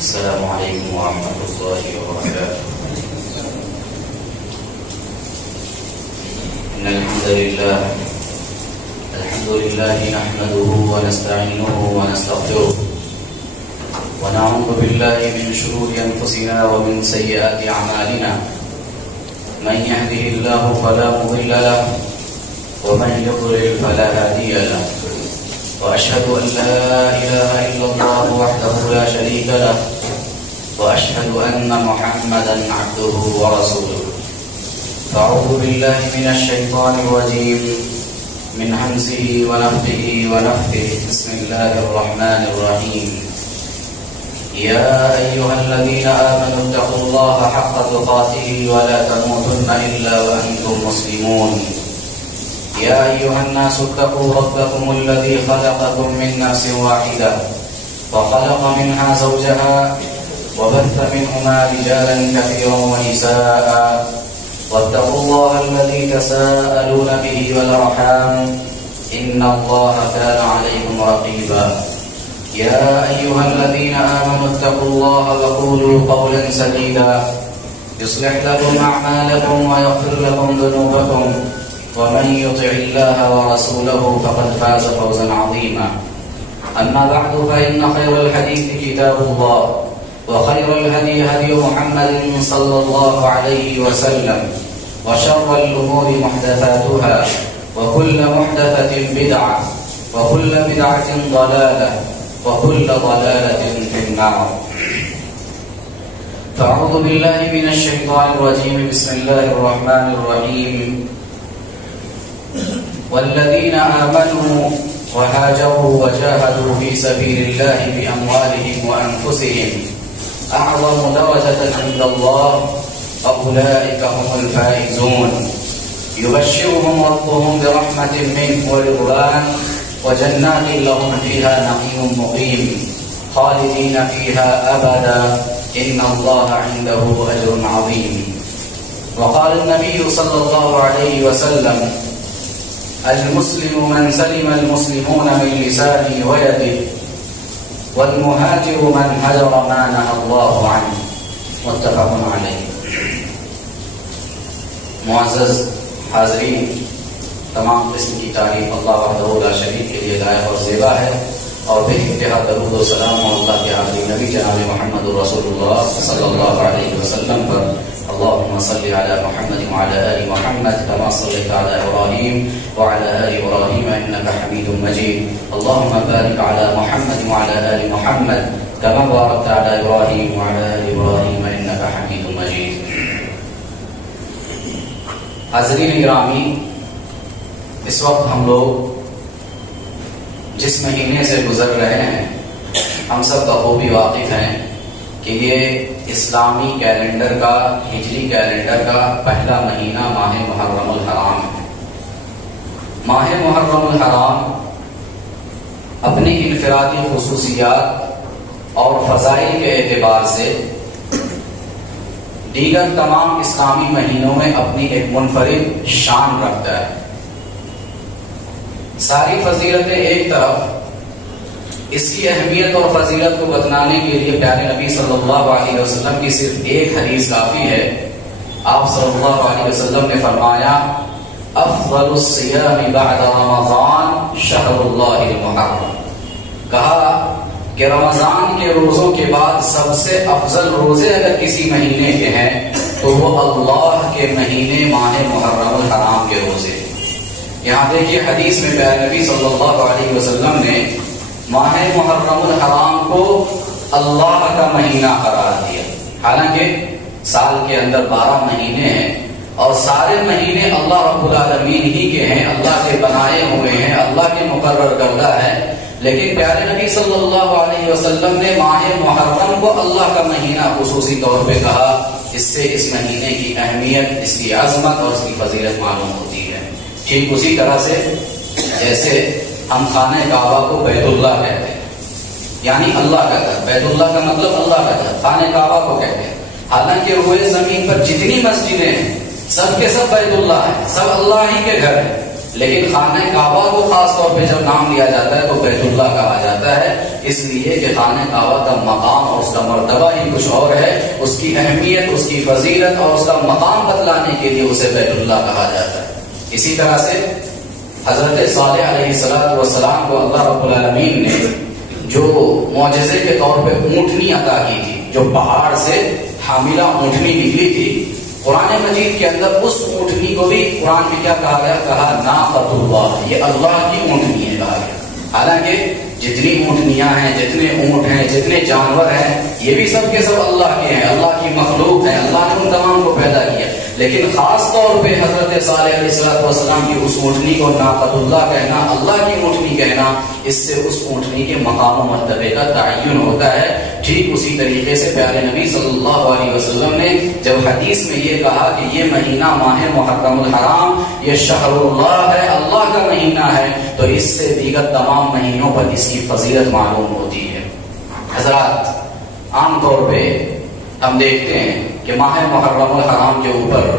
السلام عليكم ورحمة الله وبركاته. إن الحمد لله نحمده ونستعينه ونستغفره ونعوذ بالله من شرور أنفسنا ومن سيئات أعمالنا. من يهده الله فلا مضل له ومن يضلل فلا هادي له. وأشهد أن لا إله إلا الله وحده لا شريك له وأشهد أن محمدا عبده ورسوله. فأعوذ بالله من الشيطان الرجيم من همزه ونفخه ونفثه. بسم الله الرحمن الرحيم. يا أيها الذين آمنوا اتقوا الله حق تقاته ولا تموتن إلا وأنتم مسلمون. يا أيها الناس اتقوا ربكم الذي خلقكم من نفس واحدة وخلق منها زوجها وبث منهما رجالا كثيرا ونساء واتقوا الله الذي تساءلون به والأرحام إن الله كان عليكم رقيبا. يا أيها الذين آمنوا اتقوا الله وقولوا قولا سديدا يصلح لكم أعمالكم ويغفر لكم ذنوبكم ومن يطع الله ورسوله فقد فاز فوزا عظيما. أما بعد فإن خير الحديث كتاب الله وخير الهدي هدي محمد صلى الله عليه وسلم وشر الأمور محدثاتها وكل محدثة بدعة وكل بدعة ضلالة وكل ضلالة في النار. فأعوذ بالله من الشيطان الرجيم. بسم الله الرحمن الرحيم. والذين آمنوا وهاجروا وجاهدوا في سبيل الله بأموالهم وأنفسهم أعظم درجة عند الله أولئك هم الفائزون. يبشرهم ربهم برحمة منه ورضوان وجنات لهم فيها نعيم مقيم خالدين فيها أبدا إن الله عنده أجر عظيم. وقال النبي صلى الله عليه وسلم: المسلم من سلم المسلمون من لسانه ويده والمهاجر من هجر ما نهى الله عنه. متفق علیہ. معزز حاضرین، تمام قسم کی تعریف اللہ وحدہ لا شریک کے لیے لائق اور زیبا ہے، اور بے انتہا درود و سلام اللہ کے آخری نبی جناب محمد رسول اللہ صلی اللہ علیہ وسلم پر. اللهم صل على محمد وعلى آل محمد كما صليت على إبراهيم وعلى آل إبراهيم إنك حميد مجيد. اللهم بارك على محمد وعلى آل محمد كما باركت على إبراهيم وعلى آل إبراهيم إنك حميد مجيد. حاضرین گرامی، اس وقت ہم لوگ جس مہینے سے گزر رہے ہیں ہم سب بخوبی واقف ہیں کہ یہ اسلامی کیلنڈر کا، ہجری کیلنڈر کا پہلا مہینہ ماہ محرم الحرام ہے. ماہ محرم الحرام اپنی انفرادی خصوصیات اور فضائل کے اعتبار سے دیگر تمام اسلامی مہینوں میں اپنی ایک منفرد شان رکھتا ہے. ساری فضیلتیں ایک طرف، اس کی اہمیت اور فضیلت کو بتلانے کے لیے پیارے نبی صلی اللہ علیہ وسلم کی صرف ایک حدیث کافی ہے. آپ صلی اللہ علیہ وسلم نے فرمایا: افضل الصیام بعد رمضان شہر اللہ المحرم. کہا کہ رمضان کے روزوں کے بعد سب سے افضل روزے اگر کسی مہینے کے ہیں تو وہ اللہ کے مہینے ماہ محرم الحرام کے روزے. یہاں دیکھیے حدیث میں پیارے نبی صلی اللہ علیہ وسلم نے ماہ محرم الحرام کو اللہ کا مہینہ قرار دیا. حالانکہ سال کے اندر 12 مہینے ہیں اور سارے مہینے اللہ رب العالمین ہی کے ہیں، اللہ کے بنائے ہوئے ہیں، اللہ کے مقرر کردہ ہے. لیکن پیارے نبی صلی اللہ علیہ وسلم نے ماہ محرم کو اللہ کا مہینہ خصوصی طور پہ کہا. اس سے اس مہینے کی اہمیت، اس کی عظمت اور اس کی فضیلت معلوم ہوتی ہے. ٹھیک اسی طرح سے جیسے ہم خانہ کعبہ کو بیت اللہ کہتے ہیں، یعنی اللہ کا گھر. بیت اللہ کا مطلب اللہ کا گھر، خانہ کعبہ کو کہتے ہیں. حالانکہ روئے زمین پر جتنی مسجدیں ہیں سب کے سب بیت اللہ ہیں، سب اللہ ہی کے گھر ہیں. لیکن خانہ کعبہ کو خاص طور پہ جب نام لیا جاتا ہے تو بیت اللہ کہا جاتا ہے، اس لیے کہ خانہ کعبہ کا مقام اور اس کا مرتبہ ہی کچھ اور ہے، اس کی اہمیت، اس کی فضیلت اور اس کا مقام بتلانے کے لیے اسے بیت اللہ کہا جاتا ہے۔ اسی طرح سے حضرت صالح علیہ السلام کو اللہ رب العالمین نے جو معجزے کے طور پہ اونٹنی عطا کی تھی، جو پہاڑ سے حاملہ اونٹنی نکلی تھی، قرآن مجید کے اندر اس اونٹنی کو بھی قرآن میں کیا کہا گیا؟ کہا ناقۃ اللہ، یہ اللہ کی اونٹنی ہے کہا گیا۔ حالانکہ جتنی اونٹنیاں ہیں، جتنے اونٹ ہیں، جتنے جانور ہیں، یہ بھی سب کے سب اللہ کے ہیں، اللہ کی مخلوق ہیں، اللہ نے ان تمام کو پیدا کیا، لیکن خاص طور پہ حضرت صالح علیہ السلام کی اس اونٹنی کو ناقۃ اللہ کہنا، اللہ کی اونٹنی کہنا، اس سے اس اونٹنی کے مقام و مرتبے کا تعین ہوتا ہے۔ ٹھیک اسی طریقے سے پیارے نبی صلی اللہ علیہ وسلم نے جب حدیث میں یہ کہا کہ یہ مہینہ ماہ محرم الحرام، یہ شہر اللہ ہے، اللہ کا مہینہ ہے، تو اس سے دیگر تمام مہینوں پر اس کی فضیلت معلوم ہوتی ہے۔ حضرات، عام طور پہ ہم دیکھتے ہیں کہ ماہ محرم الحرام کے اوپر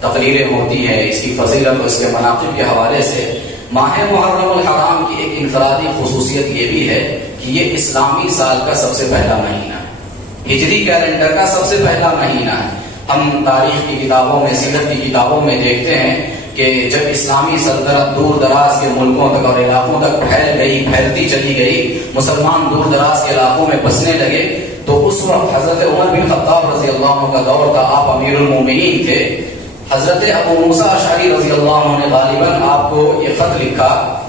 تقریریں ہوتی ہیں، اس کی فضیلت اور اس کے مناقب کے حوالے سے۔ ماہ محرم الحرام کی ایک انفرادی خصوصیت یہ بھی ہے کہ یہ اسلامی سال کا سب سے پہلا مہینہ ہے، ہجری کیلنڈر کا سب سے پہلا مہینہ ہے۔ ہم تاریخ کی کتابوں میں، سیرت کی کتابوں میں دیکھتے ہیں کہ جب اسلامی سلطنت دور دراز کے ملکوں تک اور علاقوں تک پھیلتی چلی گئی، مسلمان دور دراز کے علاقوں میں بسنے لگے، تو اس وقت حضرت عمر بن خطاب رضی اللہ عنہ کا دور تھا، آپ امیر المومنین تھے۔ حضرت ابو موسیٰ اشعری رضی اللہ عنہ نے غالباً آپ کو یہ خط لکھا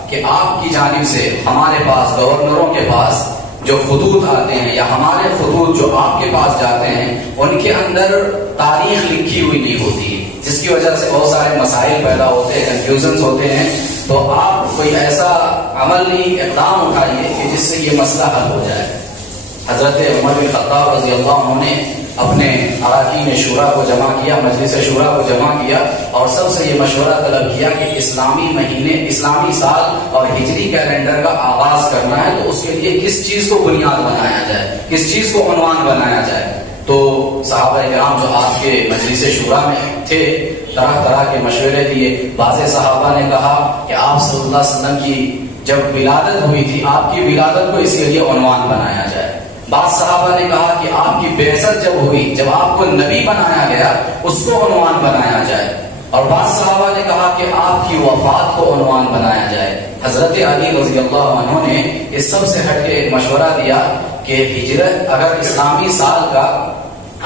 کہ آپ کی جانب سے ہمارے پاس، گورنروں کے پاس جو خطوط آتے ہیں یا ہمارے خطوط جو آپ کے پاس جاتے ہیں، ان کے اندر تاریخ لکھی ہوئی نہیں ہوتی، جس کی وجہ سے بہت سارے مسائل پیدا ہوتے ہیں، کنفیوژنز ہوتے ہیں، تو آپ کوئی ایسا عملی اقدام اٹھائیے کہ جس سے یہ مسئلہ حل ہو جائے۔ حضرت عمر بن خطاب رضی اللہ عنہ نے اپنے اراکین شورا کو جمع کیا، مجلس شورا کو جمع کیا، اور سب سے یہ مشورہ طلب کیا کہ اسلامی مہینے، اسلامی سال اور ہجری کیلنڈر کا آغاز کرنا ہے، تو اس کے لیے کس چیز کو بنیاد بنایا جائے، کس چیز کو عنوان بنایا جائے۔ تو صحابہ کرام جو آپ کے مجلس شورا میں تھے، طرح طرح کے مشورے دیے۔ بعض صحابہ نے کہا کہ آپ صلی اللہ علیہ وسلم کی جب ولادت ہوئی تھی، آپ کی ولادت کو اس کے لیے عنوان بنایا جائے۔ بعض صحابہ نے کہا کہ آپ کی بعثت جب ہوئی، جب آپ کو نبی بنایا گیا، اس کو عنوان بنایا جائے، اور بعض صحابہ نے کہا کہ آپ کی وفات کو عنوان بنایا جائے۔ حضرت علی رضی اللہ عنہ نے اس سب سے ہٹ کے ایک مشورہ دیا کہ ہجرت، اگر اسلامی سال کا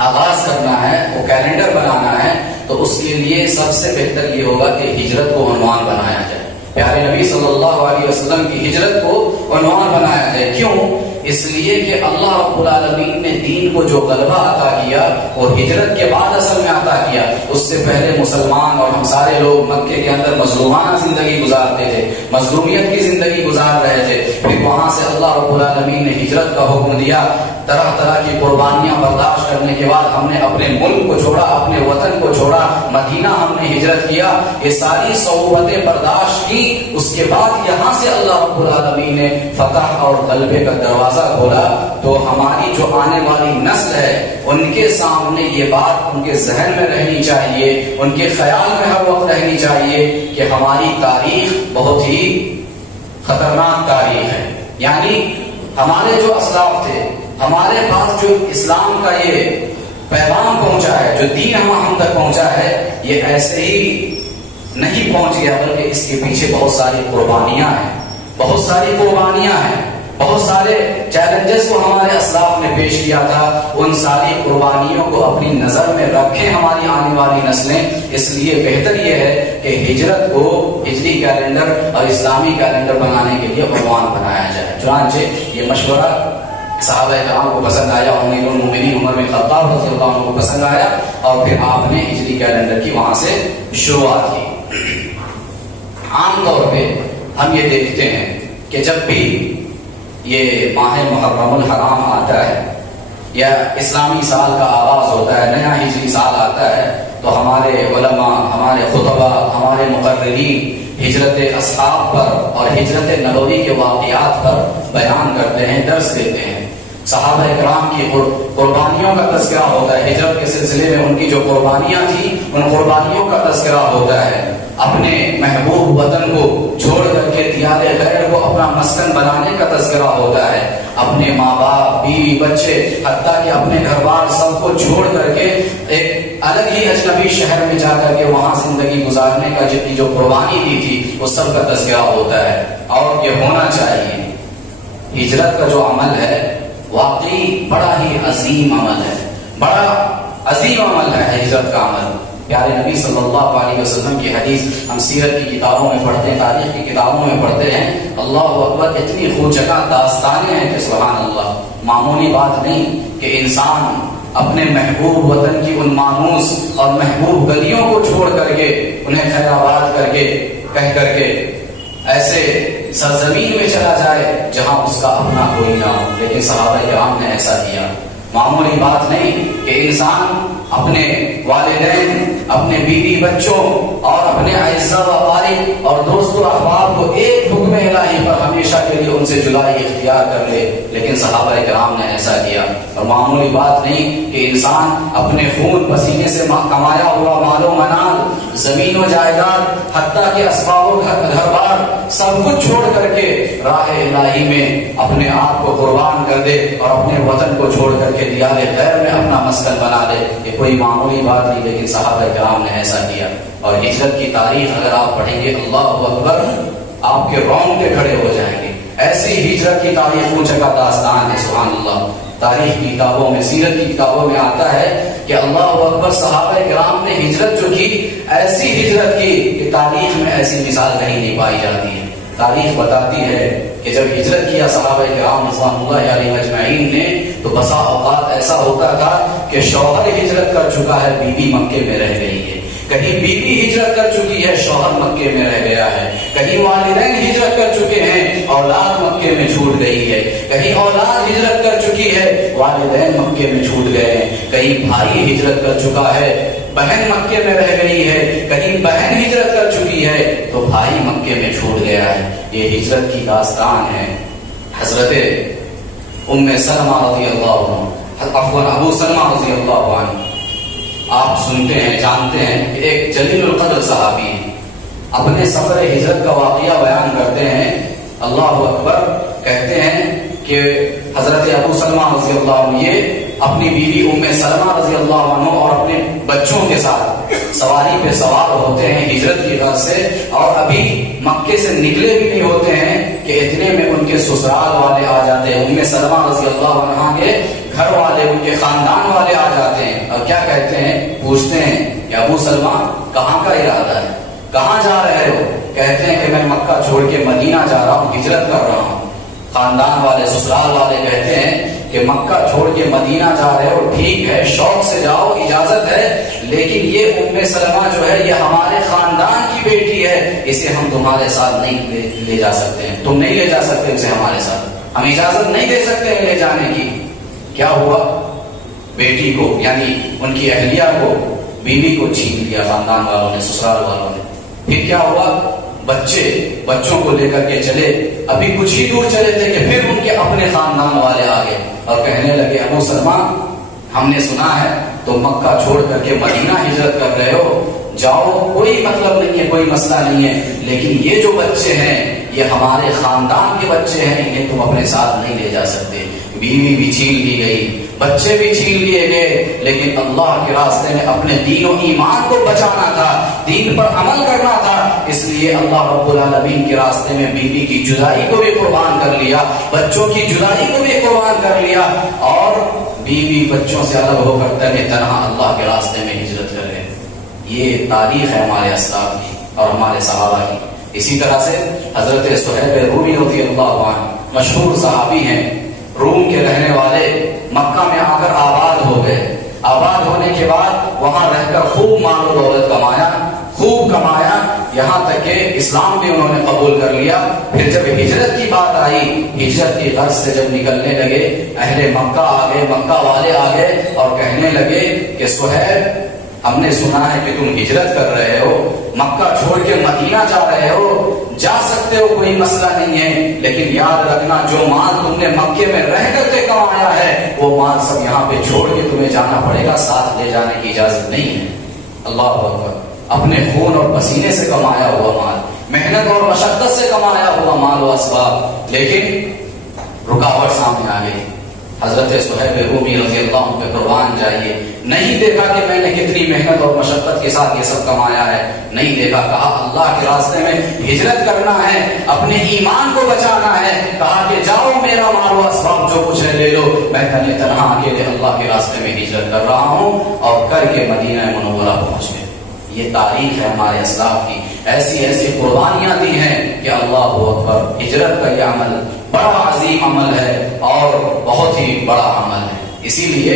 آغاز کرنا ہے، وہ کیلنڈر بنانا ہے، تو اس کے لیے سب سے بہتر یہ ہوگا کہ ہجرت کو عنوان بنایا جائے، پیارے نبی صلی اللہ علیہ وسلم کی ہجرت کو عنوان بنایا جائے۔ کیوں؟ اس لیے کہ اللہ رب العالمین نے دین کو جو غلبہ عطا کیا وہ ہجرت کے بعد اصل میں عطا کیا۔ اس سے پہلے مسلمان اور ہم سارے لوگ مکے کے اندر مظلومانہ زندگی گزارتے تھے، مظلومیت کی زندگی گزار رہے تھے، پھر وہاں سے اللہ رب العالمین نے ہجرت کا حکم دیا۔ طرح طرح کی قربانیاں برداشت کرنے کے بعد ہم نے اپنے ملک کو چھوڑا، اپنے وطن کو چھوڑا، مدینہ ہم نے ہجرت کیا، یہ ساری صعوبتیں برداشت کی۔ اس کے بعد یہاں سے اللہ رب العالمین نے فتح اور غلبے کا دروازہ کھولا۔ تو ہماری جو آنے والی نسل ہے، ان کے سامنے یہ بات ان کے ذہن میں رہنی چاہیے، ان کے خیال میں ہر وقت رہنی چاہیے کہ ہماری تاریخ بہت ہی خطرناک تاریخ ہے۔ یعنی ہمارے جو اسلاف تھے، ہمارے پاس جو اسلام کا یہ پیغام پہنچا ہے، جو دین ہم تک پہنچا ہے، یہ ایسے ہی نہیں پہنچ گیا، بلکہ اس کے پیچھے بہت ساری قربانیاں ہیں، بہت ساری قربانیاں ہیں، بہت سارے چیلنجز کو ہمارے اسلاف نے پیش کیا تھا۔ ان ساری قربانیوں کو اپنی نظر میں رکھیں ہماری آنے والی نسلیں۔ اس لیے بہتر یہ ہے کہ ہجرت کو ہجری کیلنڈر اور اسلامی کیلنڈر بنانے کے لیے عنوان بنایا جائے۔ چنانچہ یہ مشورہ صحابہ کرام کو پسند آیا، امیر المومنین عمر بن خطاب رضی اللہ عنہ کو پسند آیا، اور پھر آپ نے ہجری کیلنڈر کی وہاں سے شروعات کی۔ عام طور پہ ہم یہ دیکھتے ہیں کہ جب بھی یہ ماہ محرم الحرام آتا ہے یا اسلامی سال کا آغاز ہوتا ہے، نیا ہجری سال آتا ہے، تو ہمارے علماء، ہمارے خطباء، ہمارے مقررین ہجرت اصحاب پر اور ہجرت نبوی کے واقعات پر بیان کرتے ہیں، درس دیتے ہیں۔ صحابہ کرام کی قربانیوں کا تذکرہ ہوتا ہے، ہجرت کے سلسلے میں ان کی جو قربانیاں تھیں ان قربانیوں کا تذکرہ ہوتا ہے، اپنے محبوب وطن کو چھوڑ کر کے دیار غیر کو اپنا مسکن بنانے کا تذکرہ ہوتا ہے، اپنے ماں باپ بیوی بچے حتیٰ کہ اپنے گھر بار سب کو چھوڑ کر کے ایک الگ ہی اجنبی شہر میں جا کر کے وہاں زندگی گزارنے کا جتنی جو قربانی دی تھی وہ سب کا تذکرہ ہوتا ہے۔ اور یہ ہونا چاہیے، ہجرت کا جو عمل ہے واقعی بڑا ہی عظیم عمل ہے، بڑا عظیم عمل ہے ہجرت کا عمل۔ پیارے نبی صلی اللہ علیہ وسلم کی حدیث ہم سیرت کی کتابوں میں پڑھتے ہیں، تاریخ کی کتابوں میں پڑھتے ہیں، اللہ اکبر، اتنی خوب جگہ داستانیں ہیں کہ سبحان اللہ، معمولی بات نہیں کہ انسان اپنے محبوب وطن کی ان مانوس اور محبوب گلیوں کو چھوڑ کر کے انہیں خیر آباد کر کے کہہ کر کے ایسے سرزمین میں چلا جائے جہاں اس کا اپنا کوئی نہ ہو، لیکن صحابہ کرام نے ایسا کیا۔ معمولی بات نہیں کہ انسان اپنے والدین، اپنے بیوی بچوں اور اپنے اعزاء و اقارب اور دوست و احباب کو ایک حکم الہی پر ہمیشہ کے لیے ان سے جدائی اختیار کر لے، لیکن صحابہ کرام نے ایسا کیا۔ اور معمولی بات نہیں کہ انسان اپنے خون پسینے سے کمایا ہوا مال و منال، زمین و جائیداد، حتیٰ کہ اسباب و گھر بار سب کچھ چھوڑ کر کے راہ الہی میں اپنے آپ کو قربان کر دے اور اپنے وطن کو چھوڑ کر کے دیار غیر میں اپنا مسکن بنا دے۔ یہ کوئی معمولی بات نہیں، لیکن صحابہ کرام نے ایسا کیا۔ اور ہجرت کی تاریخ اگر آپ پڑھیں گے اللہ اکبر، آپ کے رونگٹے کھڑے ہو جائیں گے۔ ایسی ہجرت کی تاریخ اونچا کا داستان ہے، سبحان اللہ۔ تاریخ کی کتابوں میں، سیرت کی کتابوں میں آتا ہے کہ اللہ اکبر، صحابہ کرام نے ہجرت جو کی، ایسی ہجرت کی کہ تاریخ میں ایسی مثال کہیں نہیں پائی جاتی ہے۔ تاریخ بتاتی ہے کہ جب ہجرت کیا صحابہ کرام رضوان اللہ علیہ اجمعین نے، تو بسا اوقات ایسا ہوتا تھا کہ شوہر ہجرت کر چکا ہے، بیوی مکے میں رہ گئی ہے، کہیں بیوی ہجرت کر چکی ہے، شوہر مکے میں رہ گیا ہے، کہیں والدین ہجرت کر چکے ہیں، اولاد مکے میں چھوٹ گئی ہے، کہیں اولاد ہجرت کر چکی ہے، والدین مکے میں چھوٹ گئے ہیں، کہیں بھائی ہجرت کر چکا ہے، بہن مکے میں رہ گئی ہے، کہیں بہن ہجرت کر چکی ہے تو بھائی مکے میں چھوٹ گیا ہے۔ یہ ہجرت کی داستان ہے۔ حضرت ام سلمہ رضی اللہ عنہ، ابو سلمہ رضی اللہ عنہ، آپ سنتے ہیں، جانتے ہیں کہ ایک جلیل القدر صحابی ہیں، اپنے سفر ہجرت کا واقعہ بیان کرتے ہیں۔ اللہ اکبر، کہتے ہیں کہ حضرت ابو سلمہ رضی اللہ عنہ یہ اپنی بیوی ام سلمہ رضی اللہ عنہ اور اپنے بچوں کے ساتھ سواری پہ سوار ہوتے ہیں ہجرت کی غرض سے، اور ابھی مکے سے نکلے بھی نہیں ہوتے ہیں کہ اتنے میں ان کے سسرال والے آ جاتے ہیں، ام سلمہ رضی اللہ عنہ کے گھر والے، ان کے خاندان والے آ جاتے ہیں، اور کیا کہتے ہیں، پوچھتے ہیں کہ ابو سلمہ کہاں کا ارادہ ہے، کہاں جا رہے ہو؟ کہتے ہیں کہ میں مکہ چھوڑ کے مدینہ جا رہا ہوں، ہجرت کر رہا ہوں۔ خاندان والے، سسرال والے کہتے ہیں کہ مکہ چھوڑ کے مدینہ جا رہے ہو، ٹھیک ہے، شوق سے جاؤ، اجازت ہے، لیکن یہ ام سلمہ جو ہے یہ ہمارے خاندان کی بیٹی ہے، اسے ہم تمہارے ساتھ نہیں لے جا سکتے ہیں، تم نہیں لے جا سکتے اسے ہمارے ساتھ، ہم اجازت نہیں دے سکتے ہیں لے جانے کی۔ کیا ہوا؟ بیٹی کو یعنی ان کی اہلیہ کو، بیوی کو چھین لیا خاندان والوں نے، سسرال والوں نے۔ پھر کیا ہوا؟ بچوں کو لے کر کے چلے، ابھی کچھ ہی دور چلے تھے کہ پھر ان کے اپنے خاندان والے آ گئے اور کہنے لگے ابو سلمہ، ہم نے سنا ہے تو مکہ چھوڑ کر کے مدینہ ہجرت کر رہے ہو، جاؤ، کوئی مطلب نہیں ہے، کوئی مسئلہ نہیں ہے، لیکن یہ جو بچے ہیں یہ ہمارے خاندان کے بچے ہیں، انہیں تم اپنے ساتھ نہیں لے جا سکتے۔ بیوی بھی چھین لی گئی، بچے بھی چھین لیے گئے، لیکن اللہ کے راستے میں اپنے دین و ایمان کو بچانا تھا، دین پر عمل کرنا تھا، اس لیے اللہ رب العالمین کے راستے میں بیوی کی جدائی کو بھی قربان کر لیا، بچوں کی جدائی کو بھی قربان کر لیا، اور بیوی بچوں سے الگ ہو کر تنہا اللہ کے راستے میں ہجرت کر گئے۔ یہ تاریخ ہے ہمارے اسلاف کی اور ہمارے صحابہ کی۔ اسی طرح سے حضرت صہیب رومی رضی اللہ عنہ مشہور صحابی ہیں، روم کے رہنے والے، مکہ میں آ کر آباد ہو گئے، آباد ہونے کے بعد وہاں رہ کر خوب مال و دولت کمایا، خوب کمایا، یہاں تک کہ اسلام بھی انہوں نے قبول کر لیا۔ پھر جب ہجرت کی بات آئی، ہجرت کی غرض سے جب نکلنے لگے، اہل مکہ آ گئے، مکہ والے آ گئے اور کہنے لگے کہ صہیب، ہم نے سنا ہے کہ تم ہجرت کر رہے ہو، مکہ چھوڑ کے مدینہ جا رہے ہو، جا سکتے ہو، کوئی مسئلہ نہیں ہے، لیکن یاد رکھنا جو مال تم نے مکے میں رہ کر کے کمایا ہے مال سب یہاں پہ چھوڑ کے تمہیں جانا پڑے گا، ساتھ لے جانے کی اجازت نہیں ہے۔ اللہ اکبر، اپنے خون اور پسینے سے کمایا ہوا مال، محنت اور مشقت سے کمایا ہوا مال و اسباب، لیکن رکاوٹ سامنے آ گئی۔ حضرت صہیب رومی رضی اللہ عنہ پہ قربان جائیے، نہیں دیکھا کہ میں نے کتنی محنت اور مشقت کے ساتھ یہ سب کمایا ہے، نہیں دیکھا، کہا اللہ کے راستے میں ہجرت کرنا ہے، اپنے ایمان کو بچانا ہے، کہا کہ جاؤ میرا مال و اسباب جو کچھ ہے لے لو، میں تنہا اکیلے اللہ کے راستے میں ہجرت کر رہا ہوں، اور کر کے مدینہ منورہ پہنچ گئے۔ یہ تاریخ ہے ہمارے اسلاف کی، ایسی ایسی قربانیاں دی ہیں کہ اللہ اکبر، ہجرت کا یہ عمل بڑا عظیم عمل ہے اور بہت ہی بڑا عمل ہے۔ اسی لیے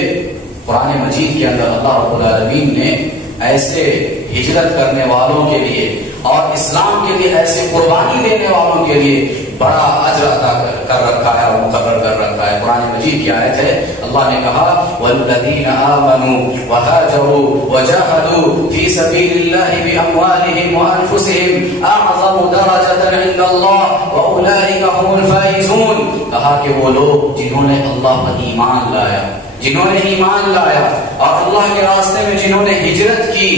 قرآن مجید کے اندر اللہ رب العالمین نے ایسے ہجرت کرنے والوں کے لیے اور اسلام کے لیے ایسے قربانی دینے والوں کے لیے بڑا اجر عطا کر رکھا ہے اور مقرر کر رکھا ہے۔ قرآن مجید کی آیت ہے، اللہ نے کہا والذین آمنوا وہاجروا وجاہدوا فی سبیل اللہ باموالہم وانفسہم اعظم درجۃ عند اللہ واولئک هم الفائزون، کہا کہ وہ لوگ جنہوں نے اللہ پر ایمان لایا، جنہوں نے ایمان لایا اور اللہ کے راستے میں جنہوں نے ہجرت کی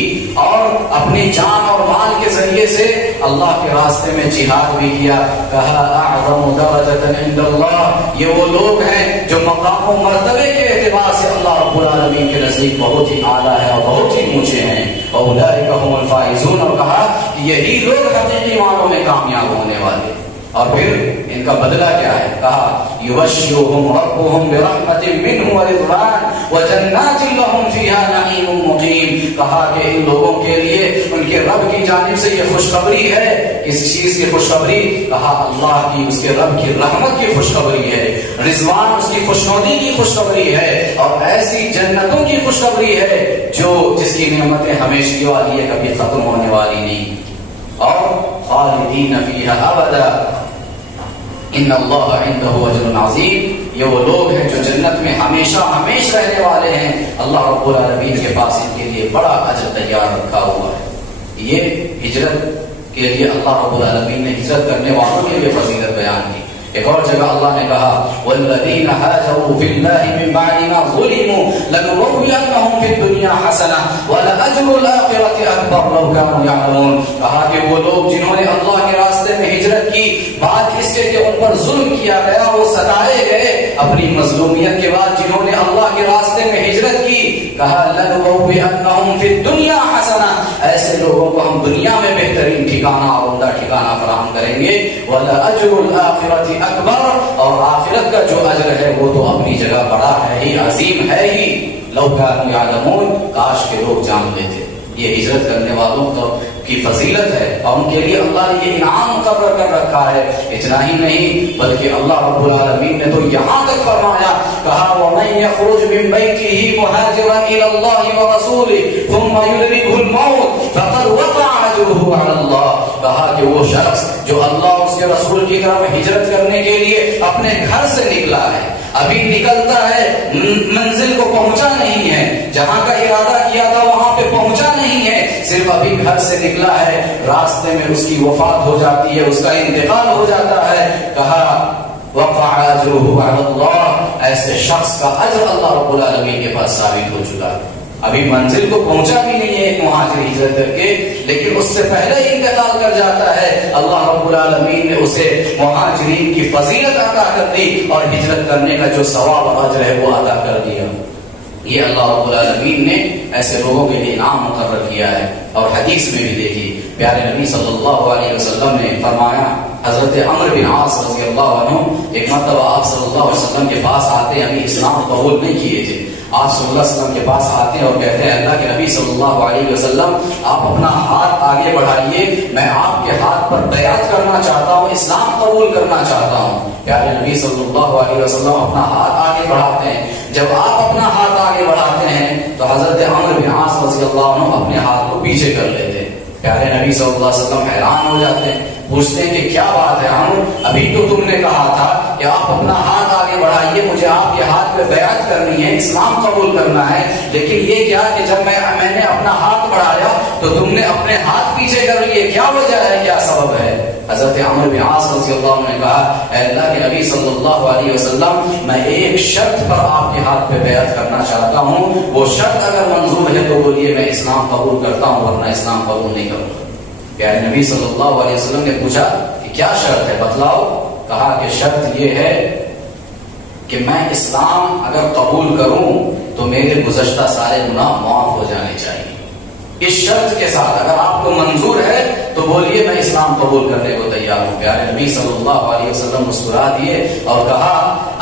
اور اپنی جان اور مال کے ذریعے سے اللہ کے راستے میں جہاد بھی کیا، کہا اعظم درجۃ عند اللہ، یہ وہ لوگ ہیں جو مقام و مرتبے کے اعتبار سے اللہ رب العالمین کے نزدیک بہت ہی اعلیٰ ہے اور بہت ہی اونچے ہیں، اولئک هم الفائزون، اور کہا کہ یہی لوگ حقیقی معنوں میں کامیاب ہونے والے۔ اور پھر ان کا بدلہ کیا ہے؟ کہا یبشرہم ربہم برحمت منہ ورضوان وجنات لہم فیہا نعیم مقیم، کہا کہ ان لوگوں کے لیے ان کے رب کی جانب سے یہ خوشخبری ہے۔ اس چیز کی خوشخبری؟ کہا اللہ کی، اس کے رب کی رحمت کی خوشخبری ہے، رضوان اس کی خوشنودی کی خوشخبری ہے، اور ایسی جنتوں کی خوشخبری ہے جس کی نعمتیں ہمیشہ والی ہے، کبھی ختم ہونے والی نہیں، اور خالدین فیہا ابدا ان اللہ عندہ اجر عظیم، یہ وہ لوگ ہیں جو جنت میں ہمیشہ ہمیشہ رہنے والے ہیں، اللہ رب العالمین کے پاس ان کے لیے بڑا اجر تیار رکھا ہوا ہے۔ یہ ہجرت کے لیے اللہ رب العالمین نے ہجرت کرنے والوں کے لیے فضیلت بیان کی۔ ایک اور جگہ اللہ نے کہا والذین ہاجروا فی اللہ من بعد ما ظلموا لنبوئنہم فی الدنیا حسنہ ولأجر الآخرۃ اکبر لو کانوا یعلمون، کہا کہ وہ لوگ جنہوں نے اللہ کے راستے میں ہجرت کی، بعد اس کے کہ ان پر ظلم کیا گیا، وہ ستائے گئے، اپنی مظلومیت کے بعد جنہوں نے اللہ کے راستے میں ہجرت کی، کہا لنبوئنہم فی الدنیا حسنہ، ایسے لوگوں کو ہم دنیا میں بہترین ٹھکانہ اور عمدہ ٹھکانہ فراہم کریں گے، وَلَأَجْرُ الْآخِرَةِ اکبر، اور آخرت کا جو اجر ہے وہ تو اپنی جگہ بڑا ہے ہی، عظیم ہے ہی، لو کانوا یعلمون، کاش کے لوگ جان لیتے۔ یہ ہجرت کرنے والوں کی فضیلت ہے اور ان کے لیے اللہ نے یہ انعام مقرر کر رکھا ہے۔ اتنا ہی نہیں بلکہ اللہ رب العالمین نے تو یہاں تک فرمایا، کہا وَمَن يَخْرُجْ مِن بَيْتِهِ مُهَاجِرًا إِلَى اللَّهِ وَرَسُولِهِ ثُمَّ يُدْرِكْهُ الْمَوْتُ فَقَدْ وَقَعَ أَجْرُهُ عَلَى اللَّهِ، کہا کہ وہ شخص جو اللہ اور اس کے رسول کی طرف ہجرت کرنے کے لیے اپنے گھر سے نکلا ہے، ابھی نکلتا ہے، منزل کو پہنچا نہیں ہے، جہاں کا ارادہ کیا تھا وہاں پہ پہنچا نہیں ہے، صرف ابھی گھر سے نکلا ہے، راستے میں اس کی وفات ہو جاتی ہے، اس کا انتقال ہو جاتا ہے، کہا وقع اجرہ علی اللہ، ایسے شخص کا اجر اللہ رب العالمین کے پاس ثابت ہو چکا ہے۔ ابھی منزل کو پہنچا بھی نہیں ہے ایک مہاجر ہجرت کر کے، لیکن اس سے پہلے ہی انتقال کر جاتا ہے، اللہ رب العالمین نے اسے مہاجرین کی فضیلت عطا کر دی اور ہجرت کرنے کا جو ثواب اور اجر ہے وہ عطا کر دیا۔ یہ اللہ رب العالمین نے ایسے لوگوں کے لیے انعام مقرر کیا ہے۔ اور حدیث میں بھی دیکھیے، پیارے نبی صلی اللہ علیہ وسلم نے فرمایا، حضرت عمرو بن عاص رضی اللہ عنہ ایک مرتبہ آپ صلی اللہ علیہ وسلم کے پاس آتے، ابھی اسلام قبول نہیں کیے تھے، آپ صلی اللہ علیہ وسلم کے پاس آتے ہیں اور کہتے ہیں اللہ کے نبی صلی اللہ علیہ وسلم آپ اپنا ہاتھ آگے بڑھائیے، میں آپ کے ہاتھ پر بیعت کرنا چاہتا ہوں، اسلام قبول کرنا چاہتا ہوں۔ پیارے نبی صلی اللہ علیہ وسلم اپنا ہاتھ آگے بڑھاتے ہیں، جب آپ اپنا ہاتھ آگے بڑھاتے ہیں تو حضرت عمرو بن عاص رضی اللہ عنہ اپنے ہاتھ کو پیچھے کر لیتے ہیں۔ پیارے نبی صلی اللہ علیہ وسلم حیران ہو جاتے ہیں، پوچھتے ہیں کہ کیا بات ہے عمرو، ابھی تو تم نے کہا تھا کہ آپ اپنا ہاتھ آگے بڑھائیے، مجھے آپ کے ہاتھ پہ بیعت کرنی ہے، اسلام قبول کرنا ہے، لیکن یہ کیا کہ جب میں نے اپنا ہاتھ بڑھایا تو تم نے اپنے ہاتھ پیچھے کر لیے، کیا وجہ ہے، کیا سبب ہے؟ حضرت عمرو بن عاص رضی اللہ عنہ نے کہا اے اللہ کے نبی صلی اللہ علیہ وسلم، میں ایک شرط پر آپ کے ہاتھ پہ بیعت کرنا چاہتا ہوں، وہ شرط اگر منظور ہے تو بولیے میں اسلام قبول کرتا ہوں، ورنہ اسلام قبول نہیں کروں گا۔ پیارے نبی صلی اللہ علیہ وسلم نے پوچھا کہ کیا شرط ہے، بتلاؤ۔ کہا کہ شرط یہ ہے کہ میں اسلام اگر قبول کروں تو میرے گزشتہ سارے گناہ معاف ہو جانے چاہیے۔ اس شرط کے ساتھ اگر آپ کو منظور ہے تو بولیے میں اسلام قبول کرنے کو تیار ہوں۔ پیارے نبی صلی اللہ علیہ وسلم مسکرا دیے اور کہا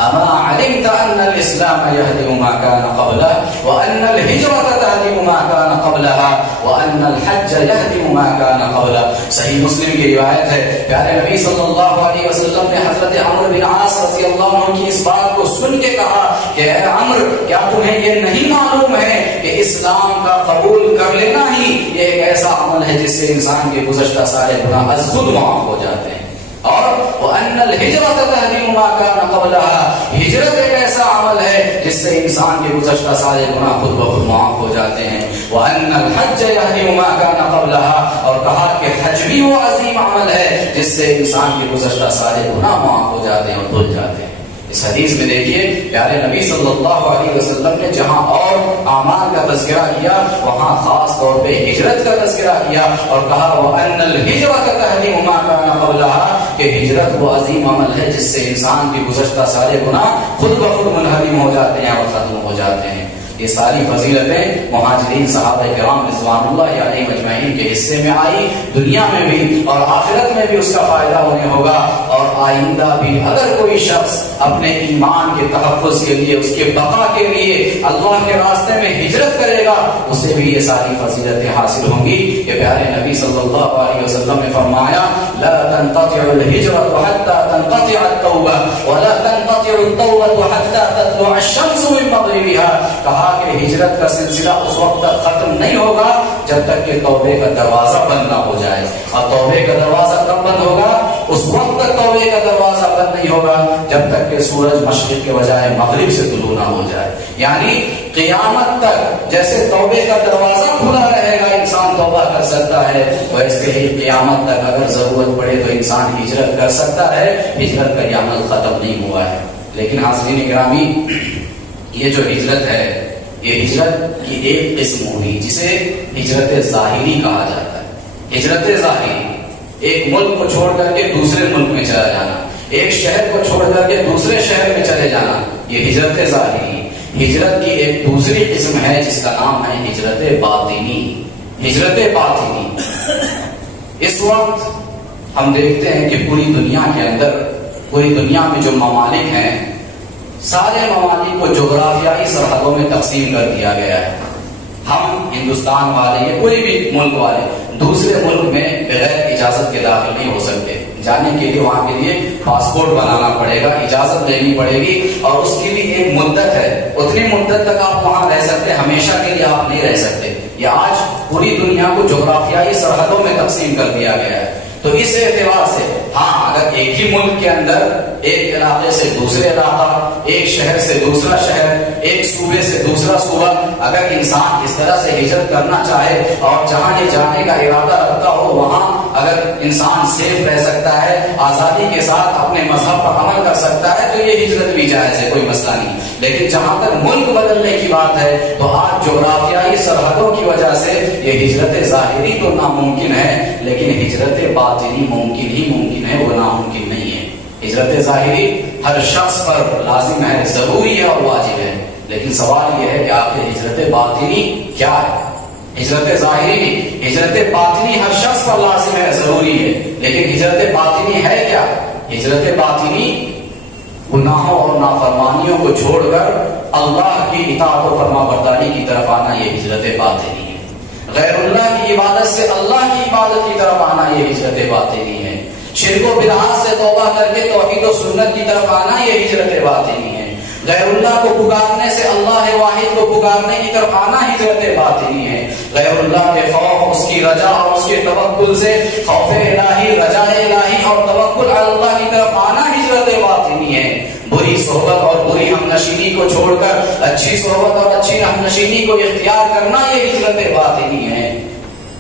اما علمت ان الاسلام يهدم ما كان قبله وان الهجرة تهدم ما كان قبلها وان الحج يهدم ما كان قبله۔ صحیح مسلم کی روایت ہے، پیارے نبی صلی اللہ علیہ وسلم نے حضرت عمرو بن عاص رضی اللہ عنہ کی اس بات کو سن کے کہا کہ اے عمرو، کیا تمہیں یہ نہیں معلوم ہے کہ اسلام کا قبول کر لینا ہی یہ ایک ایسا عمل ہے جس سے انسان کے گزشتہ سارے گناہ از خود معاف ہو جاتے ہیں، اور وَأَنَّ الْهِجْرَةَ تَهْدِمُ مَا كَانَ قَبْلَهَا، ہجرت ایک ایسا عمل ہے جس سے انسان کے گزشتہ سارے گناہ خود بخود معاف ہو جاتے ہیں۔ وَأَنَّ الْحَجَّ يَهْدِمُ مَا كَانَ قَبْلَهَا، اور کہا کہ حج بھی وہ عظیم عمل ہے جس سے انسان کے گزشتہ سارے گناہ معاف ہو جاتے ہیں اور دھل جاتے ہیں۔ اس حدیث میں دیکھیے پیارے نبی صلی اللہ علیہ وسلم نے جہاں اور اعمال کا تذکرہ کیا وہاں خاص طور پہ ہجرت کا تذکرہ کیا اور کہا وَأَنَّ الْهِجْرَةَ تَهْدِمُ مَا كَانَ قَبْلَهَا، کہ ہجرت وہ عظیم عمل ہے جس سے انسان کے گزشتہ سارے گناہ خود بخود منہدم ہو جاتے ہیں اور ختم ہو جاتے ہیں۔ یہ ساری فضیلتیں مہاجرین صحابہ کرام رضوان اللہ علیہ مجمعین کے حصے میں آئی، دنیا میں بھی اور آخرت میں بھی اس کا فائدہ انہیں ہوگا، اور آئندہ بھی اگر کوئی شخص اپنے ایمان کے تحفظ کے لیے، اس کے بقا کے لیے اللہ کے راستے میں ہجرت کرے گا اسے بھی یہ ساری فضیلتیں حاصل ہوں گی کہ پیارے نبی صلی اللہ علیہ وسلم نے فرمایا لا تنقطع الهجرة حتى تنقطع التوبة ولا تنقطع التوبة حتى تطلع الشمس من مغربها، کہا کہ ہجرت کا سلسلہ اس وقت تک ختم نہیں ہوگا جب تک کہ توبے کا دروازہ بند نہ ہو جائے، اور توبے کا دروازہ کب بند ہوگا؟ اس وقت تک توبے کا دروازہ بند نہیں ہوگا جب تک کہ سورج مشرق کے بجائے مغرب سے طلوع نہ ہو جائے، یعنی قیامت تک جیسے توبے کا دروازہ کھلا رہے گا انسان توبہ کر سکتا ہے، ویسے ہی قیامت تک اگر ضرورت پڑے تو انسان ہجرت کر سکتا ہے، ہجرت کا یہ عمل ختم نہیں ہوا ہے۔ لیکن حاضرین گرامی، یہ جو ہجرت ہے یہ ہجرت کی ایک قسم ہوئی جسے ہجرت ظاہری کہا جاتا ہے۔ ہجرت ظاہری ایک ملک کو چھوڑ کر کے دوسرے ملک میں چلا جانا، ایک شہر کو چھوڑ کر کے دوسرے شہر میں چلے جانا، یہ ہجرت ظاہری۔ ہجرت کی ایک دوسری قسم ہے جس کا نام ہے ہجرت باطنی۔ ہجرت باطنی، اس وقت ہم دیکھتے ہیں کہ پوری دنیا کے اندر، پوری دنیا میں جو ممالک ہیں سارے ممالک کو جغرافیائی سرحدوں میں تقسیم کر دیا گیا ہے۔ ہم ہندوستان والے یا کوئی بھی ملک والے دوسرے ملک میں بغیر اجازت کے داخل نہیں ہو سکتے، جانے کے لیے وہاں کے لیے پاسپورٹ بنانا پڑے گا، اجازت لینی پڑے گی، اور اس کی بھی ایک مدت ہے، اتنی مدت تک آپ وہاں رہ سکتے، ہمیشہ کے لیے آپ نہیں رہ سکتے۔ یہ آج پوری دنیا کو جغرافیائی سرحدوں میں تقسیم کر دیا گیا ہے۔ تو اس اعتبار سے ہاں، اگر ایک ہی ملک کے اندر ایک علاقے سے دوسرے علاقہ، ایک شہر سے دوسرا شہر، ایک صوبے سے دوسرا صوبہ، اگر انسان اس طرح سے ہجرت کرنا چاہے اور جہاں یہ جانے کا ارادہ رکھتا ہو وہاں اگر انسان سیف رہ سکتا ہے، آزادی کے ساتھ اپنے مذہب پر عمل کر سکتا ہے، تو یہ ہجرت بھی جائز ہے، کوئی مسئلہ نہیں۔ لیکن جہاں تک ملک بدلنے کی بات ہے تو آج جغرافیائی سرحدوں کی وجہ سے یہ ہجرت ظاہری تو ناممکن ہے، لیکن ہجرت باطنی ممکن ہی ممکن ہے، وہ ناممکن نہیں ہے۔ ہجرت ظاہری ہر شخص پر لازم ہے، ضروری ہے اور واجب ہے، لیکن سوال یہ ہے کہ آخر ہجرت باطنی کیا ہے؟ ہجرت ظاہری بھی، ہجرت باطنی ہر شخص پر لازم ہے، ضروری ہے، لیکن ہجرت باطنی ہے کیا؟ ہجرت باطنی گناہوں اور نافرمانیوں کو چھوڑ کر اللہ کی اطاعت و فرما برداری کی طرف آنا، یہ ہجرت باطنی ہے۔ غیر اللہ کی عبادت سے اللہ کی عبادت کی طرف آنا، یہ ہجرت باطنی ہے۔ شرک و بدعات سے توبہ کر کے توحید و سنت کی طرف آنا، یہ ہجرت باطنی ہے۔ غیر اللہ کو پکارنے سے اللہ واحد کو پکارنے کی طرف آنا ہجرت باطنی ہے. غیر اللہ کے خوف، اس کی رجا اور اس کے توکل سے خوف الہی، رجا الہی اور توکل علی اللہ کی طرف آنا ہجرت باطنی ہے. بری صحبت اور بری ہمنشینی کو چھوڑ کر اچھی صحبت اور اچھی ہمنشینی کو اختیار کرنا یہ ہجرت باطنی ہے.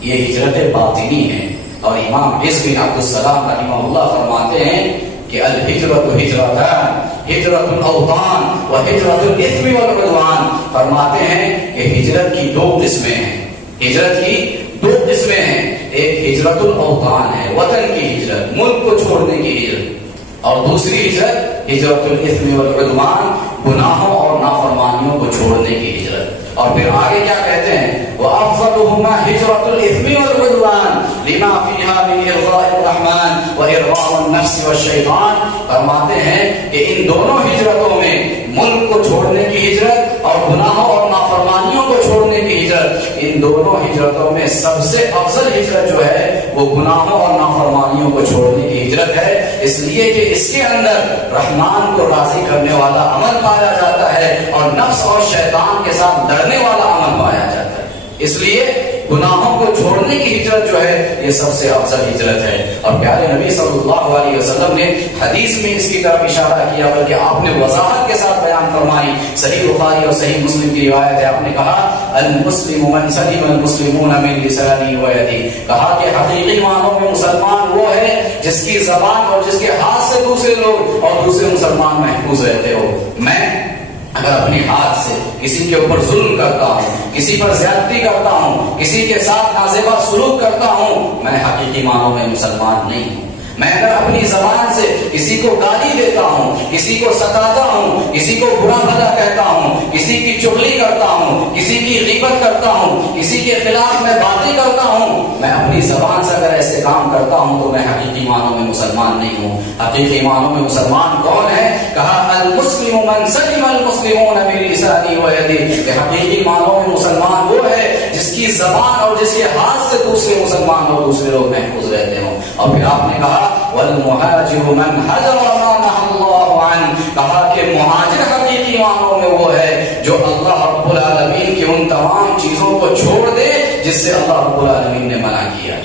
یہ ہجرت باطنی ہے. اور امام عز بن عبد السلام رحمہ اللہ فرماتے ہیں کہ الہجرت ہجرتان، ہجرت الاوطان و ہجرت الاثم والعدوان. فرماتے ہیں کہ ہجرت کی دو قسمیں ہیں. ہجرت کی دو قسمیں ہیں. ایک ہجرت الاوطان ہے، وطن کی ہجرت، ملک کو چھوڑنے کی ہجرت، اور دوسری ہجرت ہجرت الاثم والعدوان، گناہوں اور نافرمانیوں کو چھوڑنے کی ہجرت. اور پھر آگے کیا کہتے ہیں؟ وَأَفْضَلُهُمَا هِجْرَةُ الْإِثْمِ وَالْعُدْوَانِ لِمَا فِيهَا مِنْ إِرْضَاءِ الرَّحْمَنِ وَإِرْغَامِ النَّفْسِ وَالشَّيْطَانِ. فرماتے ہیں کہ ان دونوں ہجرتوں میں ملک کو چھوڑنے کی ہجرت اور گناہوں اور نافرمانیوں کو چھوڑنے کی ہجرت، ان دونوں ہجرتوں میں سب سے افضل ہجرت جو ہے وہ گناہوں اور نافرمانیوں کو چھوڑنے کی ہجرت ہے. اس لیے کہ اس کے اندر رحمان کو راضی کرنے والا عمل پایا جاتا ہے اور نفس اور شیطان کے ساتھ لڑنے والا عمل پایا جاتا ہے. اس لیے گناہوں کو چھوڑنے کی ہجرت جو ہے یہ سب سے افضل ہجرت ہے. اور پیارے نبی صلی اللہ علیہ وسلم نے حدیث میں اس کی طرف اشارہ کیا، بلکہ آپ نے وضاحت کے ساتھ بیان فرمائی. صحیح بخاری اور صحیح مسلم کی روایت ہے، آپ نے کہا المسلم من سلم المسلمون من لسانه ويده. کہا کہ حقیقی معنوں میں مسلمان وہ ہے جس کی زبان اور جس کے ہاتھ سے دوسرے لوگ اور دوسرے مسلمان محفوظ رہتے ہو. میں اگر اپنے ہاتھ سے کسی کے اوپر ظلم کرتا ہوں، کسی پر زیادتی کرتا ہوں، کسی کے ساتھ نازیبا سلوک کرتا ہوں، میں حقیقی معنوں میں مسلمان نہیں ہوں. میں اگر اپنی زبان سے کسی کو گالی دیتا ہوں، کسی کو ستاتا ہوں، کسی کو برا بھلا کہتا ہوں، کسی کی چغلی کرتا ہوں، کسی کی غیبت کرتا ہوں، کسی کے خلاف میں باتیں کرتا ہوں، میں اپنی زبان سے اگر ایسے کام کرتا ہوں تو میں حقیقی معنوں میں مسلمان نہیں ہوں. حقیقی معنوں میں مسلمان کون ہے؟ کہا المسلم من سلم المسلمون من لسانه ويده. کہ حقیقی معنوں میں مسلمان وہ ہے جس کی زبان اور جس کے ہاتھ سے دوسرے مسلمان اور دوسرے لوگ محفوظ رہتے ہوں. اور پھر آپ نے کہا والمہاجر من حجر ما نهى الله عنه. کہا کہ مہاجر حقیقی معنوں میں وہ ہے جو اللہ رب العالمین کی ان تمام چیزوں کو چھوڑ دے جس سے اللہ رب العالمین نے منع کیا.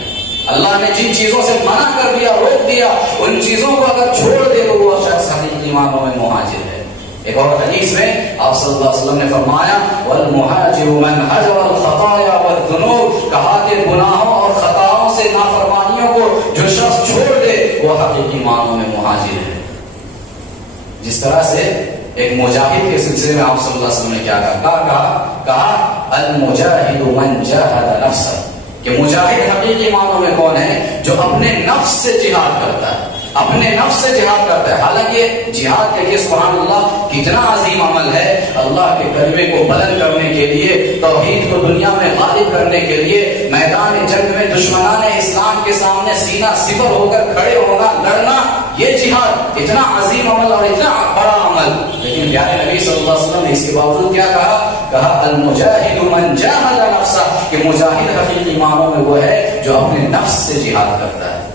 اللہ نے جن چیزوں سے منع کر دیا، روک دیا، ان چیزوں کو اگر چھوڑ دے تو وہ شخص حقیقی معنوں میں مہاجر ہے. ایک اور حدیث میں آپ صلی اللہ علیہ وسلم نے فرمایا والمہاجر من حجر الخطایا والذنوب. کہا کہ گناہوں اور خطاؤں سے، نافرمانیوں کو جو شخص چھوڑ دے وہ حقیقی معنوں میں مہاجر ہے. جس طرح سے ایک مجاہد کے سلسلے میں آپ صلی اللہ علیہ وسلم نے کیا کہا المجاہد من جاہد نفسہ. کہ مجاہد حقیقی معنوں میں کون ہے؟ جو اپنے نفس سے جہاد کرتا ہے، اپنے نفس سے جہاد کرتا ہے. حالانکہ جہاد کے لیے سبحان اللہ کتنا عظیم عمل ہے. اللہ کے کلمے کو بلند کرنے کے لیے، توحید کو دنیا میں غالب کرنے کے لیے میدان جنگ میں دشمنان اسلام کے سامنے سینہ صفر ہو کر کھڑے ہونا، لڑنا، یہ جہاد اتنا عظیم عمل اور اتنا بڑا عمل. لیکن پیارے نبی صلی اللہ علیہ وسلم نے اس کے باوجود کیا کہا المجاہد من جاہد نفسہ. کہ مجاہد حقیقی معنوں میں وہ ہے جو اپنے نفس سے جہاد کرتا ہے،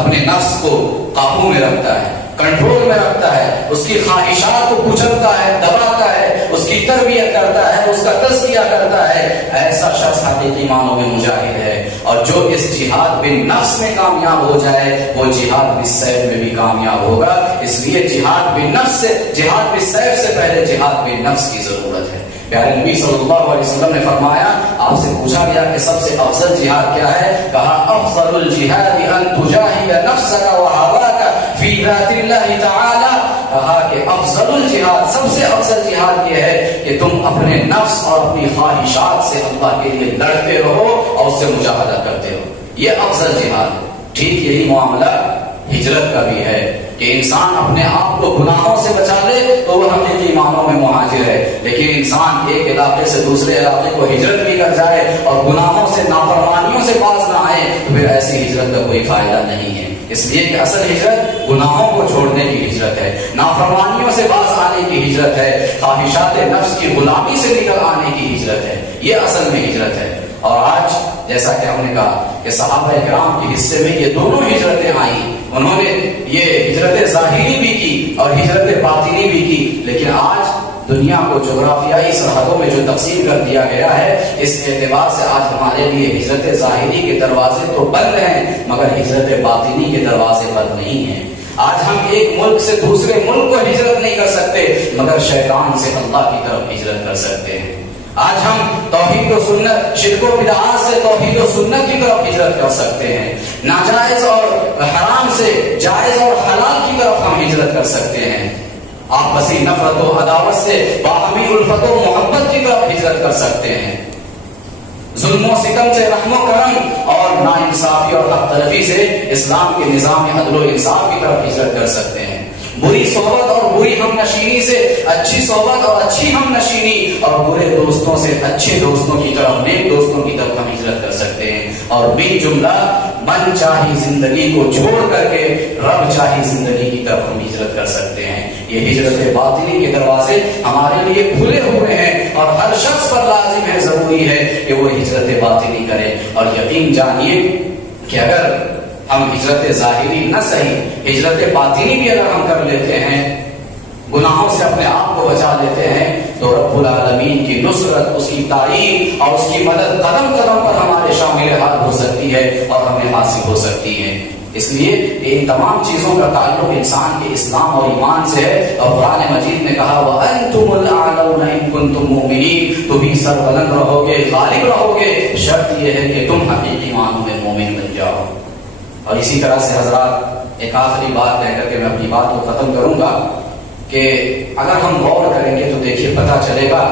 اپنے نفس کو قابو میں رکھتا ہے، کنٹرول میں رکھتا ہے، اس کی خواہشات کو کچلتا ہے، دباتا ہے، اس کی تربیت کرتا ہے، اس کا تزکیہ کرتا ہے. ایسا شخص حقیقی معنوں میں مجاہد ہے. اور جو اس جہاد بن نفس میں کامیاب ہو جائے وہ جہاد بالسیف میں بھی کامیاب ہوگا. اس لیے جہاد بن نفس سے، جہاد بالسیف سے پہلے جہاد بن نفس کی ضرورت ہے. پیارے نبی صلی اللہ علیہ وسلم نے فرمایا، آپ سے پوچھا گیا کہ سب سے افضل جہاد کیا ہے؟ کہا افضل الجہاد ان تجاہد نفسک وہواک فی ذات اللہ تعالی. کہا کہ افضل الجہاد، سب سے افضل جہاد یہ ہے کہ تم اپنے نفس اور اپنی خواہشات سے اللہ کے لیے لڑتے رہو اور اس سے مجاہدہ کرتے ہو. یہ افضل جہاد ہے. ٹھیک یہی معاملہ ہجرت کا بھی ہے کہ انسان اپنے آپ کو گناہوں سے بچا لے تو وہ حقیقی معنوں میں مہاجر ہے. لیکن انسان ایک علاقے سے دوسرے علاقے کو ہجرت بھی کر جائے اور گناہوں سے، نافرمانیوں سے باز نہ آئے تو پھر ایسی ہجرت کا کوئی فائدہ نہیں ہے. اس لیے کہ اصل ہجرت گناہوں کو چھوڑنے کی ہجرت ہے، نافرمانیوں سے باز آنے کی ہجرت ہے، خواہشات نفس کی غلامی سے نکل آنے کی ہجرت ہے. یہ اصل میں ہجرت ہے. اور آج جیسا کہ ہم نے کہا کہ صحابہ کرام کے حصے میں یہ دونوں ہجرتیں آئیں. انہوں نے یہ ہجرت ظاہری بھی کی اور ہجرت باطنی بھی کی، لیکن آج دنیا کو جغرافیائی سرحدوں میں جو تقسیم کر دیا گیا ہے، اس اعتبار سے آج ہمارے لیے ہجرت ظاہری کے دروازے تو بند ہیں مگر ہجرت باطنی کے دروازے بند نہیں ہیں۔ آج ہم ایک ملک سے دوسرے ملک کو ہجرت نہیں کر سکتے مگر شیطان سے اللہ کی طرف ہجرت کر سکتے ہیں۔ آج ہم توحید و سنت، شرک و بدعات سے توحید و سنت کی طرف ہجرت کر سکتے ہیں، ناجائز اور حرام سے جائز اور حلال کی طرف ہم ہجرت کر سکتے ہیں، آپسی نفرت و عداوت سے باہمی الفت و محبت کی طرف ہجرت کر سکتے ہیں، ظلم و ستم سے رحم و کرم اور ناانصافی اور حق تلفی سے اسلام کے نظام عدل و انصاف کی طرف ہجرت کر سکتے ہیں، بری صحبت اور بری ہم نشینی سے اچھی صحبت اور اچھی ہم نشینی اور برے دوستوں سے اچھے دوستوں کی طرف، نیک دوستوں کی طرف ہم ہجرت کر سکتے ہیں، اور بے جملہ من چاہی زندگی کو چھوڑ کر کے رب چاہی زندگی کی طرف ہم ہجرت کر سکتے ہیں۔ یہ ہجرت باطنی کے دروازے ہمارے لیے کھلے ہوئے ہیں اور ہر شخص پر لازم ہے، ضروری ہے کہ وہ ہجرت باطنی کرے، اور یقین جانیے کہ اگر ہم ہجرت ظاہری نہ صحیح، ہجرت باطنی بھی اگر ہم کر لیتے ہیں، گناہوں سے اپنے آپ کو بچا لیتے ہیں، تو رب العالمین کی نصرت، اس کی تعریف اور اس کی مدد قدم قدم پر ہمارے شامل حال ہو سکتی ہے اور ہمیں حاصل ہو سکتی ہے۔ اس لیے ان تمام چیزوں کا تعلق انسان کے اسلام اور ایمان سے ہے، اور قرآن مجید نے کہا وَأَنْتُمُ الْأَعْلَوْنَ إِن كُنتُم مُؤْمِنِينَ، تم ہی سربلند رہو گے، غالب رہو گے، شرط یہ ہے کہ تم حقیقی معنوں میں مومن بن جاؤ۔ اور اسی طرح سے حضرات ایک آخری بات کہہ کر کے میں اپنی بات کو ختم کروں گا کہ اگر ہم غور کریں گے تو دیکھیے پتہ چلے گا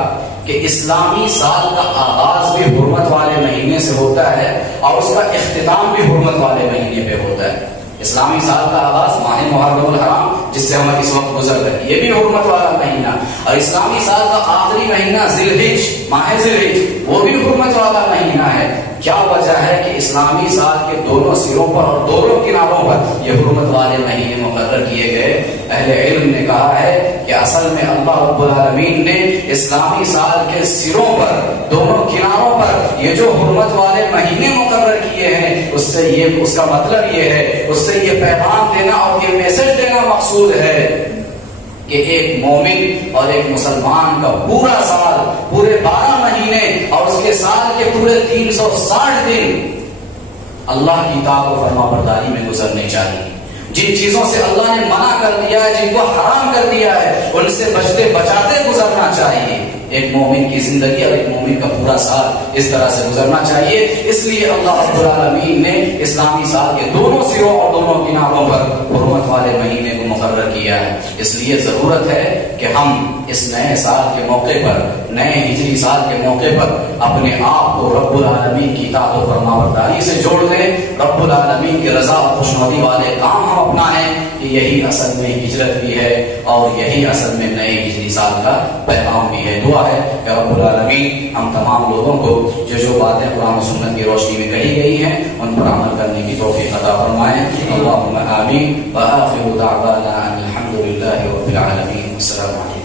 کہ اسلامی سال کا آغاز بھی حرمت والے مہینے سے ہوتا ہے اور اس کا اختتام بھی حرمت والے مہینے پہ ہوتا ہے۔ اسلامی سال کا آغاز ماہ محرم الحرام جس سے ہم اس وقت گزر رہے ہیں، یہ بھی حرمت والا مہینہ، اور اسلامی سال کا آخری مہینہ ذی الحج، ماہ ذی الحج، وہ بھی حرمت والا مہینہ ہے۔ کیا وجہ ہے کہ اسلامی سال کے دونوں سروں پر اور دونوں کناروں پر یہ حرمت والے مہینے مقرر کیے گئے؟ اہل علم نے کہا ہے کہ اصل میں اللہ رب العالمین نے اسلامی سال کے سروں پر، دونوں کناروں پر یہ جو حرمت والے مہینے مقرر کیے ہیں، اس کا مطلب یہ ہے، اس سے یہ پیغام دینا اور یہ میسج دینا مقصود ہے کہ ایک مومن اور ایک مسلمان کا پورا سال، پورے 12 مہینے اور اس کے سال کے پورے 360 دن اللہ کی اطاعت و فرما برداری میں گزرنے چاہیے۔ جن چیزوں سے اللہ نے منع کر دیا ہے، جن کو حرام کر دیا ہے، ان سے بچتے بچاتے گزرنا چاہیے۔ ایک مومن کی زندگی اور ایک مومن کا پورا سال اس طرح سے گزرنا چاہیے۔ اس لیے اللہ رب العالمین نے اسلامی سال کے دونوں سروں اور دونوں کناروں پر حرمت والے مہینے کو مقرر کیا ہے۔ اس لیے ضرورت ہے کہ ہم اس نئے سال کے موقع پر، نئے ہجری سال کے موقع پر اپنے آپ کو رب العالمین کی اطاعت و فرما برداری سے جوڑ دیں، رب العالمین کے رضا اور خوشنودی والے کام ہم اپنائیں، کہ یہی اصل میں ہجرت بھی ہے اور یہی اصل میں نئے ہجری سال کا پیغام بھی ہے۔ دعا ہے کہ رب العالمین ہم تمام لوگوں کو جو باتیں قرآن و سنت کی روشنی میں کہی گئی ہیں ان پر عمل کرنے کی توفیق عطا فرمائیں۔ اللہم آمین۔ وآخر دعوانا ان الحمد للہ رب العالمین۔ السلام علیکم۔